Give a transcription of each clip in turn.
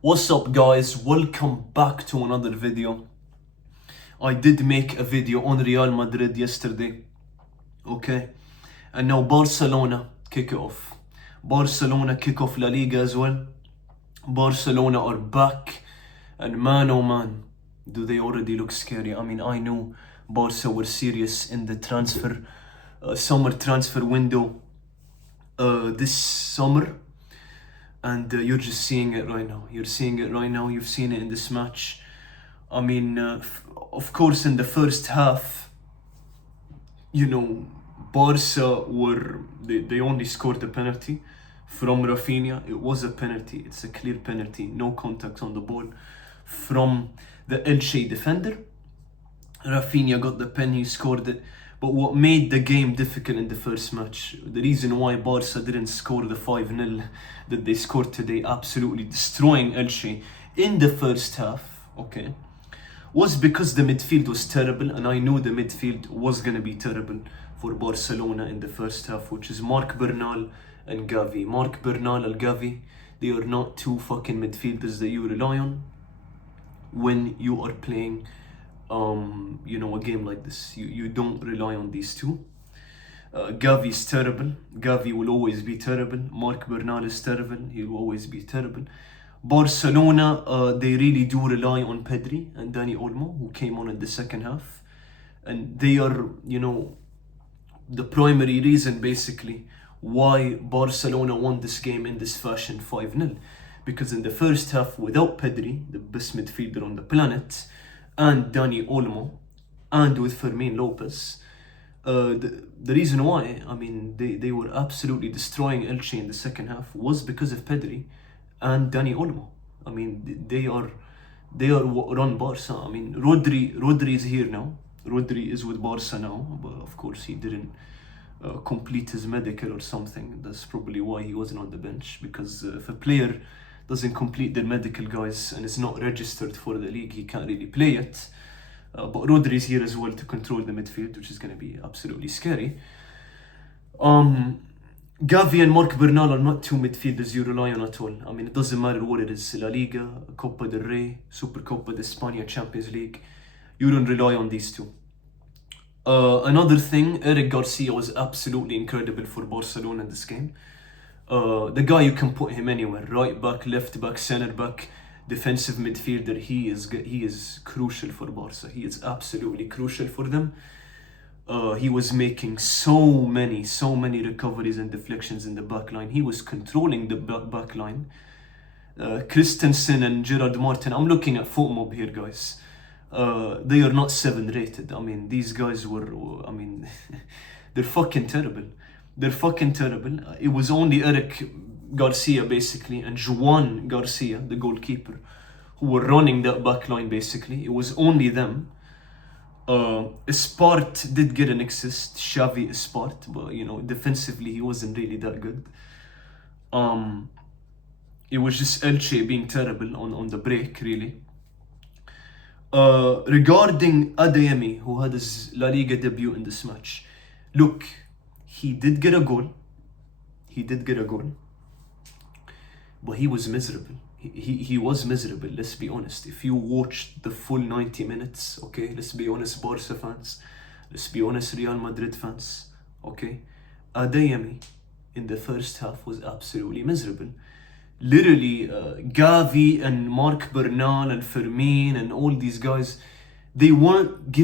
What's up guys, welcome back to another video. I did make a video on Real Madrid yesterday, okay? And now Barcelona kick off. Barcelona kick off LaLiga as well. Barcelona are back, and man oh man, do they already look scary. I mean, I knew Barca were serious in the summer transfer window this summer. And you're just seeing it right now. You're seeing it right now. You've seen it in this match. I mean, of course, in the first half, Barca they only scored a penalty from Rafinha. It was a penalty. It's a clear penalty. No contact on the ball from the Elche defender. Rafinha got the pen. He scored it. But what made the game difficult in the first match, the reason why Barca didn't score the 5-0 that they scored today, absolutely destroying Elche in the first half, okay, was because the midfield was terrible, and I knew the midfield was going to be terrible for Barcelona in the first half, which is Marc Bernal and Gavi. Marc Bernal and Gavi, they are not two fucking midfielders that you rely on when you are playing a game like this. You don't rely on these two. Gavi is terrible. Gavi will always be terrible. Marc Bernal is terrible. He will always be terrible. Barcelona, they really do rely on Pedri and Dani Olmo, who came on in the second half. And they are, the primary reason basically why Barcelona won this game in this fashion 5-0. Because in the first half, without Pedri, the best midfielder on the planet, and Dani Olmo, and with Fermin Lopez, the reason why, I mean, they were absolutely destroying Elche in the second half was because of Pedri and Dani Olmo. I mean, they are what run Barca. I mean, Rodri is here now. Rodri is with Barca now, but of course he didn't complete his medical or something. That's probably why he wasn't on the bench, because if a player doesn't complete their medical, guys, and is not registered for the league, he can't really play it. But Rodri is here as well to control the midfield, which is going to be absolutely scary. Gavi and Marc Bernal are not two midfielders you rely on at all. I mean, it doesn't matter what it is, La Liga, Copa del Rey, Supercopa de España, Champions League. You don't rely on these two. Another thing, Eric Garcia was absolutely incredible for Barcelona in this game. The guy, you can put him anywhere, right back, left back, center back, defensive midfielder. He is crucial for Barca. He is absolutely crucial for them. He was making so many recoveries and deflections in the back line. He was controlling the back line. Christensen and Gerard Martin, I'm looking at FotMob here, guys. They are not 7 rated. I mean, these guys were, they're fucking terrible. They're fucking terrible. It was only Eric Garcia, basically, and Juan Garcia, the goalkeeper, who were running that back line, basically. It was only them. Espart did get an assist, Xavi Espart, but, defensively, he wasn't really that good. It was just Elche being terrible on the break, really. Regarding Adeyemi, who had his La Liga debut in this match, look, he did get a goal. But he was miserable. He was miserable, let's be honest. If you watched the full 90 minutes, okay, let's be honest, Barca fans, let's be honest, Real Madrid fans, okay, Adeyemi in the first half was absolutely miserable. Literally, Gavi and Marc Bernal and Fermin and all these guys, they weren't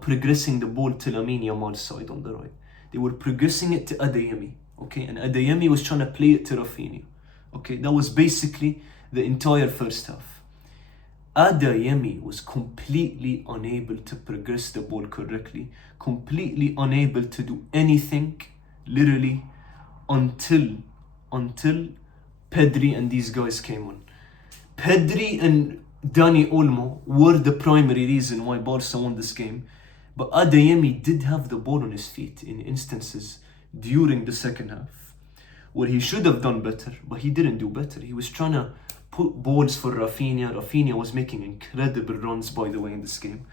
progressing the ball to Lamine Yamal's side on the right. They were progressing it to Adeyemi, okay? And Adeyemi was trying to play it to Rafinha, okay? That was basically the entire first half. Adeyemi was completely unable to progress the ball correctly, completely unable to do anything, literally, until Pedri and these guys came on. Pedri and Dani Olmo were the primary reason why Barca won this game. But Adeyemi did have the ball on his feet in instances during the second half where he should have done better, but he didn't do better. He was trying to put balls for Rafinha. Rafinha was making incredible runs, by the way, in this game.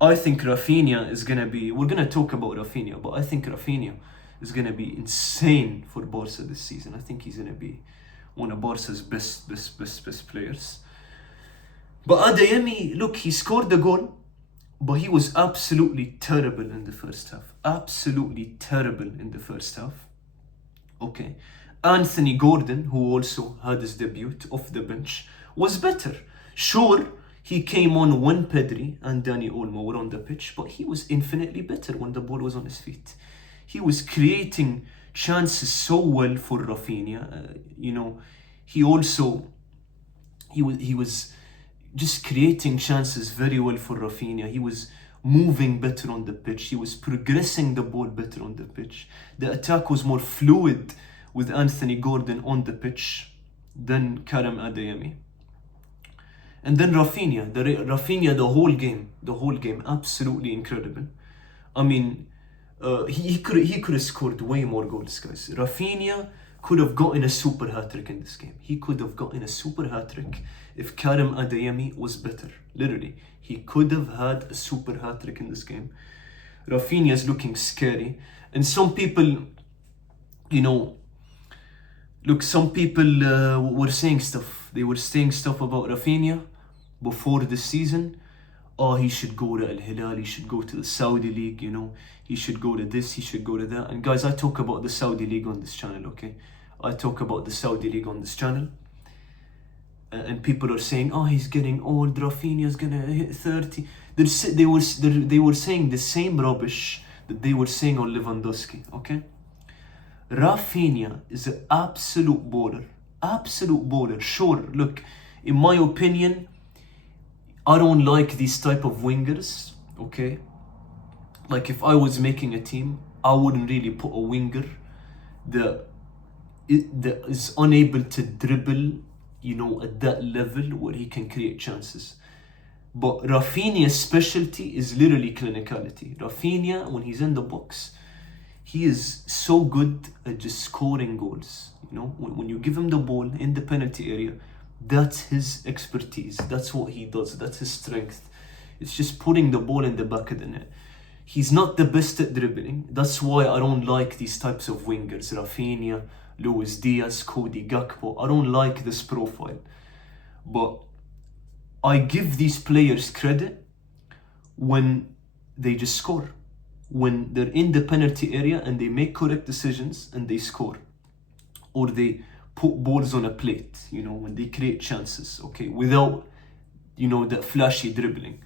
I think Rafinha is going to be... We're going to talk about Rafinha, but I think Rafinha is going to be insane for Barca this season. I think he's going to be one of Barca's best players. But Adeyemi, look, he scored the goal, but he was absolutely terrible in the first half. Absolutely terrible in the first half. Okay. Anthony Gordon, who also had his debut off the bench, was better. Sure, he came on when Pedri and Dani Olmo were on the pitch, but he was infinitely better when the ball was on his feet. He was creating chances so well for Rafinha. He was just creating chances very well for Rafinha. He was moving better on the pitch. He was progressing the ball better on the pitch. The attack was more fluid with Anthony Gordon on the pitch than Karim Adeyemi. And then Rafinha, the whole game, absolutely incredible. I mean, he could have scored way more goals, guys. Rafinha could have gotten a super hat-trick in this game. He could have gotten a super hat-trick if Karim Adeyemi was better. Literally, he could have had a super hat-trick in this game. Rafinha is looking scary. And some people, some people were saying stuff. They were saying stuff about Rafinha before the season. Oh, he should go to Al Hilal, he should go to the Saudi League, he should go to this, he should go to that. And guys, I talk about the Saudi League on this channel, okay? I talk about the Saudi League on this channel. And people are saying, oh, he's getting old, Rafinha's gonna hit 30. They were saying the same rubbish that they were saying on Lewandowski, okay? Rafinha is an absolute baller. Absolute baller. Sure, look, in my opinion, I don't like these type of wingers, okay? Like, if I was making a team, I wouldn't really put a winger that is unable to dribble, at that level where he can create chances. But Rafinha's specialty is literally clinicality. Rafinha, when he's in the box, he is so good at just scoring goals. When you give him the ball in the penalty area, that's his expertise. That's what he does. That's his strength. It's just putting the ball in the back of the net. He's not the best at dribbling. That's why I don't like these types of wingers. Rafinha, Luis Diaz, Cody Gakpo. I don't like this profile. But I give these players credit when they just score. When they're in the penalty area and they make correct decisions and they score. Or they put balls on a plate, when they create chances, okay, without, that flashy dribbling.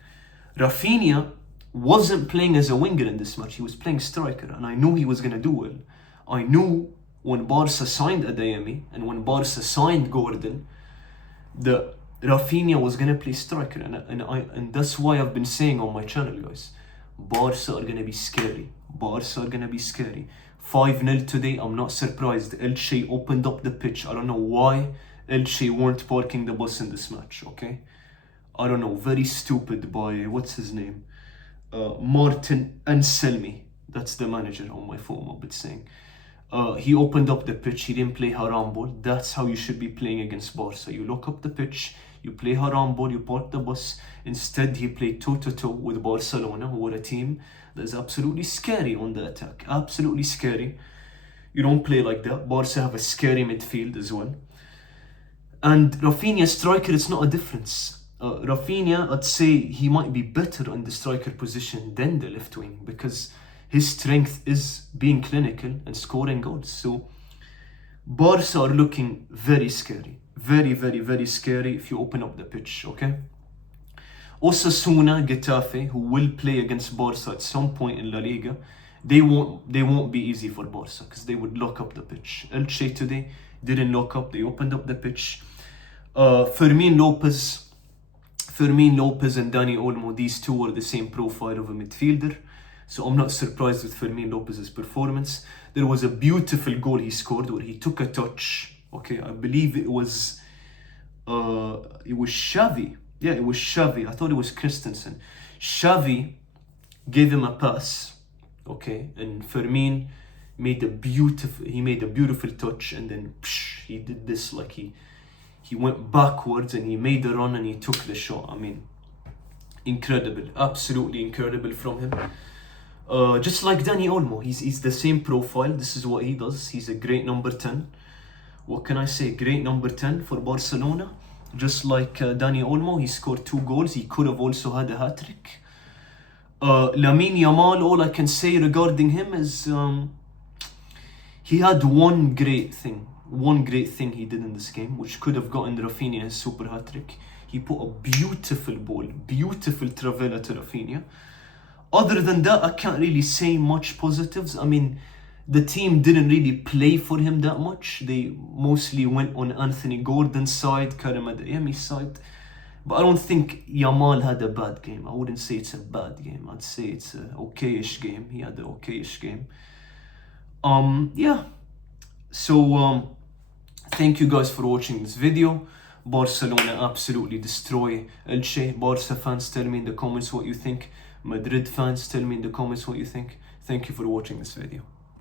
Rafinha wasn't playing as a winger in this match. He was playing striker, and I knew he was going to do well. I knew when Barca signed Adeyemi and when Barca signed Gordon that Rafinha was going to play striker, and that's why I've been saying on my channel, guys, Barca are going to be scary. Barca are going to be scary. 5-0 today, I'm not surprised. Elche opened up the pitch. I don't know why Elche weren't parking the bus in this match, okay? I don't know, very stupid by, what's his name? Martin Anselmi. That's the manager on my phone, I've been saying. He opened up the pitch, he didn't play haram ball. That's how you should be playing against Barca. You lock up the pitch, you play haram ball, you park the bus. Instead, he played toe-to-toe with Barcelona, who were a team that is absolutely scary on the attack. Absolutely scary. You don't play like that. Barca have a scary midfield as well. And Rafinha, striker, it's not a difference. Rafinha, I'd say he might be better on the striker position than the left wing because his strength is being clinical and scoring goals. So Barca are looking very scary. Very, very, very scary if you open up the pitch, okay? Osasuna, Getafe, who will play against Barca at some point in LaLiga, they won't be easy for Barca because they would lock up the pitch. Elche today didn't lock up, they opened up the pitch. Fermin Lopez and Dani Olmo, these two are the same profile of a midfielder. So I'm not surprised with Fermin Lopez's performance. There was a beautiful goal he scored where he took a touch. Okay, I believe it was Xavi. Yeah, it was Xavi. I thought it was Christensen. Xavi gave him a pass. Okay, and Fermin made a beautiful touch, and then he did this, like he went backwards and he made a run and he took the shot. I mean, incredible, absolutely incredible from him. Just like Dani Olmo, he's the same profile. This is what he does. He's a great number 10. what can I say, great number 10 for Barcelona. Just like Dani Olmo, he scored 2 goals. He could have also had a hat-trick. Lamine Yamal, all I can say regarding him is he had one great thing he did in this game, which could have gotten Rafinha his super hat-trick. He put a beautiful ball, beautiful travella to Rafinha. Other than that, I can't really say much positives. I mean, the team didn't really play for him that much. They mostly went on Anthony Gordon's side, Karim Adeyemi's side. But I don't think Yamal had a bad game. I wouldn't say it's a bad game. I'd say it's an okay-ish game. He had an okay-ish game. Yeah. So, thank you guys for watching this video. Barcelona absolutely destroy Elche. Barca fans, tell me in the comments what you think. Madrid fans, tell me in the comments what you think. Thank you for watching this video.